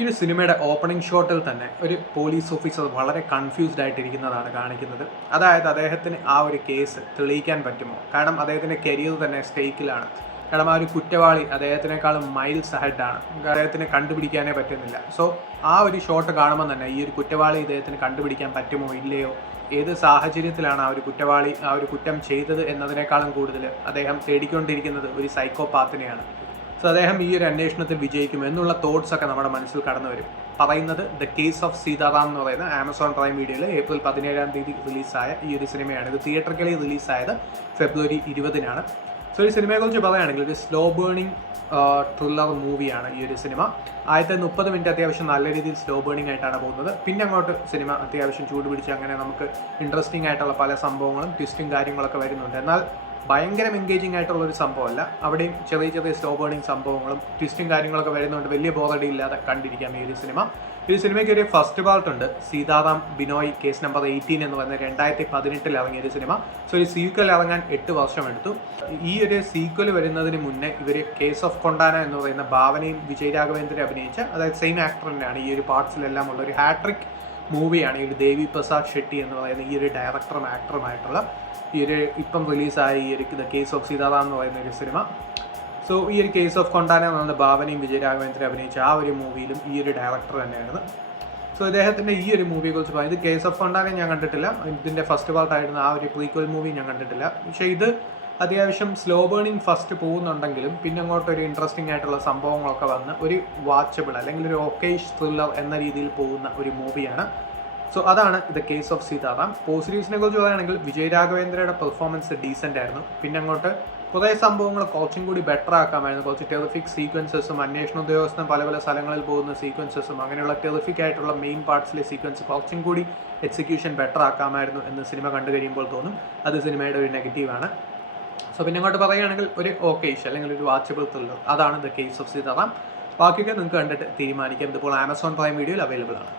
ഈ ഒരു സിനിമയുടെ ഓപ്പണിംഗ് ഷോട്ടിൽ തന്നെ ഒരു പോലീസ് ഓഫീസർ വളരെ കൺഫ്യൂസ്ഡ് ആയിട്ടിരിക്കുന്നതാണ് കാണിക്കുന്നത്. അതായത് അദ്ദേഹത്തിന് ആ ഒരു കേസ് തെളിയിക്കാൻ പറ്റുമോ? കാരണം അദ്ദേഹത്തിൻ്റെ കരിയർ തന്നെ സ്റ്റേക്കിലാണ്. കാരണം ആ ഒരു കുറ്റവാളി അദ്ദേഹത്തിനേക്കാളും മൈൽസ് അഹെഡാണ്. അദ്ദേഹത്തിന് കണ്ടുപിടിക്കാനേ പറ്റുന്നില്ല. സോ ആ ഒരു ഷോട്ട് കാണുമ്പോൾ തന്നെ ഈ ഒരു കുറ്റവാളി ഇദ്ദേഹത്തിന് കണ്ടുപിടിക്കാൻ പറ്റുമോ ഇല്ലയോ, ഏത് സാഹചര്യത്തിലാണ് ആ ഒരു കുറ്റവാളി ആ ഒരു കുറ്റം ചെയ്തത് എന്നതിനേക്കാളും കൂടുതൽ അദ്ദേഹം തേടിക്കൊണ്ടിരിക്കുന്നത് ഒരു സൈക്കോപാത്തിനെയാണ്. സോ അദ്ദേഹം ഈ ഒരു അന്വേഷണത്തിൽ വിജയിക്കും എന്നുള്ള തോട്ട്സ് ഒക്കെ നമ്മുടെ മനസ്സിൽ കടന്നു വരും. പറയുന്നത് ദ കേസ് ഓഫ് സീതാറാം എന്ന് പറയുന്ന ആമസോൺ പ്രൈം വീഡിയോയിൽ ഏപ്രിൽ 17 റിലീസായ ഈ ഒരു സിനിമയാണ്. ഇത് തിയേറ്ററിക്കലി റിലീസായത് ഫെബ്രുവരി 20 സോ ഈ സിനിമയെക്കുറിച്ച് പറയുകയാണെങ്കിൽ ഒരു സ്ലോ ബേണിംഗ് ത്രില്ലർ മൂവിയാണ് ഈ ഒരു സിനിമ. ആദ്യത്തെ 30 മിനിറ്റ് അത്യാവശ്യം നല്ല രീതിയിൽ സ്ലോ ബേണിംഗ് ആയിട്ടാണ് പോകുന്നത്. പിന്നെ അങ്ങോട്ട് സിനിമ അത്യാവശ്യം ചൂട് പിടിച്ച് അങ്ങനെ നമുക്ക് ഇൻട്രസ്റ്റിംഗ് ആയിട്ടുള്ള പല സംഭവങ്ങളും ട്വിസ്റ്റും കാര്യങ്ങളൊക്കെ വരുന്നുണ്ട്. എന്നാൽ ഭയങ്കര എൻഗേജിങ് ആയിട്ടുള്ള ഒരു സംഭവമല്ല. അവിടെയും ചെറിയ ചെറിയ സ്ലോ ബേണിംഗ് സംഭവങ്ങളും ട്വിസ്റ്റും കാര്യങ്ങളൊക്കെ വരുന്നുണ്ട്. വലിയ ബോറടി ഇല്ലാതെ കണ്ടിരിക്കാം ഈ ഒരു സിനിമ. ഈ സിനിമയ്ക്ക് ഒരു ഫസ്റ്റ് പാർട്ട് ഉണ്ട്, സീതാറാം ബിനോയ് കേസ് നമ്പർ 18 എന്ന് പറയുന്ന 2018 ഇറങ്ങിയ ഒരു സിനിമ. സോ ഈ സീക്വൽ ഇറങ്ങാൻ 8 വർഷം എടുത്തു. ഈ ഒരു സീക്വൽ വരുന്നതിന് മുന്നേ ഇവർ കേസ് ഓഫ് കൊണ്ടാന എന്ന് പറയുന്ന ഭാവനയും വിജയ് രാഘവേന്ദ്രൻ അഭിനയിച്ച, അതായത് സെയിം ആക്ടർ തന്നെയാണ് ഈ ഒരു പാർട്സിലെല്ലാം ഉള്ള ഒരു ഹാട്രിക് മൂവിയാണ് ഈ ഒരു ദേവി പ്രസാദ് ഷെട്ടി എന്ന് പറയുന്ന ഈ ഒരു ഡയറക്ടറും ആക്ടറുമായിട്ടുള്ള ഈ ഒരു ഇപ്പം റിലീസായ ഈ ഒരു ദ കേസ് ഓഫ് സീതാറാം എന്ന് പറയുന്ന ഒരു സിനിമ. സോ ഈ ഒരു കേസ് ഓഫ് കൊണ്ടാന എന്ന് പറയുന്ന ഭാവനയും വിജയ് രാഘവേന്ദ്രൻ അഭിനയിച്ച ആ ഒരു മൂവിയിലും ഈ ഒരു ഡയറക്ടർ തന്നെയായിരുന്നു. സോ ഇദ്ദേഹത്തിൻ്റെ ഈ ഒരു മൂവിയെക്കുറിച്ച് പറയാം. ഇത് കേസ് ഓഫ് കൊണ്ടാന ഞാൻ കണ്ടിട്ടില്ല, ഇതിൻ്റെ ഫസ്റ്റ് പാർട്ടായിരുന്ന ആ ഒരു പ്രീക്വൽ മൂവി ഞാൻ കണ്ടിട്ടില്ല. പക്ഷേ ഇത് അത്യാവശ്യം സ്ലോ ബേണിംഗ് ഫസ്റ്റ് പോകുന്നുണ്ടെങ്കിലും പിന്നെ അങ്ങോട്ടൊരു ഇൻട്രസ്റ്റിംഗ് ആയിട്ടുള്ള സംഭവങ്ങളൊക്കെ വന്ന് ഒരു വാച്ചബിൾ അല്ലെങ്കിൽ ഒരു ഓക്കേഷ് ത്രില്ലർ എന്ന രീതിയിൽ പോകുന്ന ഒരു മൂവിയാണ്. സോ അതാണ് ദ കേസ് ഓഫ് സീതാറാം. പോസിറ്റീവ്സിനെ കുറിച്ച് പറയുകയാണെങ്കിൽ വിജയ് രാഘവേന്ദ്രയുടെ പെർഫോമൻസ് ഡീസൻ്റ് ആയിരുന്നു. പിന്നെ അങ്ങോട്ട് കുറേ സംഭവങ്ങൾ കുറച്ചും കൂടി ബെറ്റർ ആക്കാമായിരുന്നു. കുറച്ച് ടെറിഫിക് സീക്വൻസസും അന്വേഷണ ഉദ്യോഗസ്ഥനും പല പല സ്ഥലങ്ങളിൽ പോകുന്ന സീക്വൻസസും അങ്ങനെയുള്ള ടെറിഫിക് ആയിട്ടുള്ള മെയിൻ പാർട്സിലെ സീക്വൻസ് കുറച്ചും കൂടി എക്സിക്യൂഷൻ ബെറ്റർ ആക്കാമായിരുന്നു എന്ന് സിനിമ കണ്ടു കഴിയുമ്പോൾ തോന്നും. അത് സിനിമയുടെ ഒരു നെഗറ്റീവാണ്. സോ പിന്നെ അങ്ങോട്ട് പറയുകയാണെങ്കിൽ ഒരു ഓക്കേഷ് അല്ലെങ്കിൽ ഒരു വാച്ചബിൾ ത്രില്ലർ, അതാണ് ദ കേസ് ഓഫ് സീതാറാം. ബാക്കിയൊക്കെ നിങ്ങൾക്ക് കണ്ടിട്ട് തീരുമാനിക്കാം. ഇതിപ്പോൾ ആമസോൺ പ്രൈം വീഡിയോയിൽ അവൈലബിൾ ആണ്.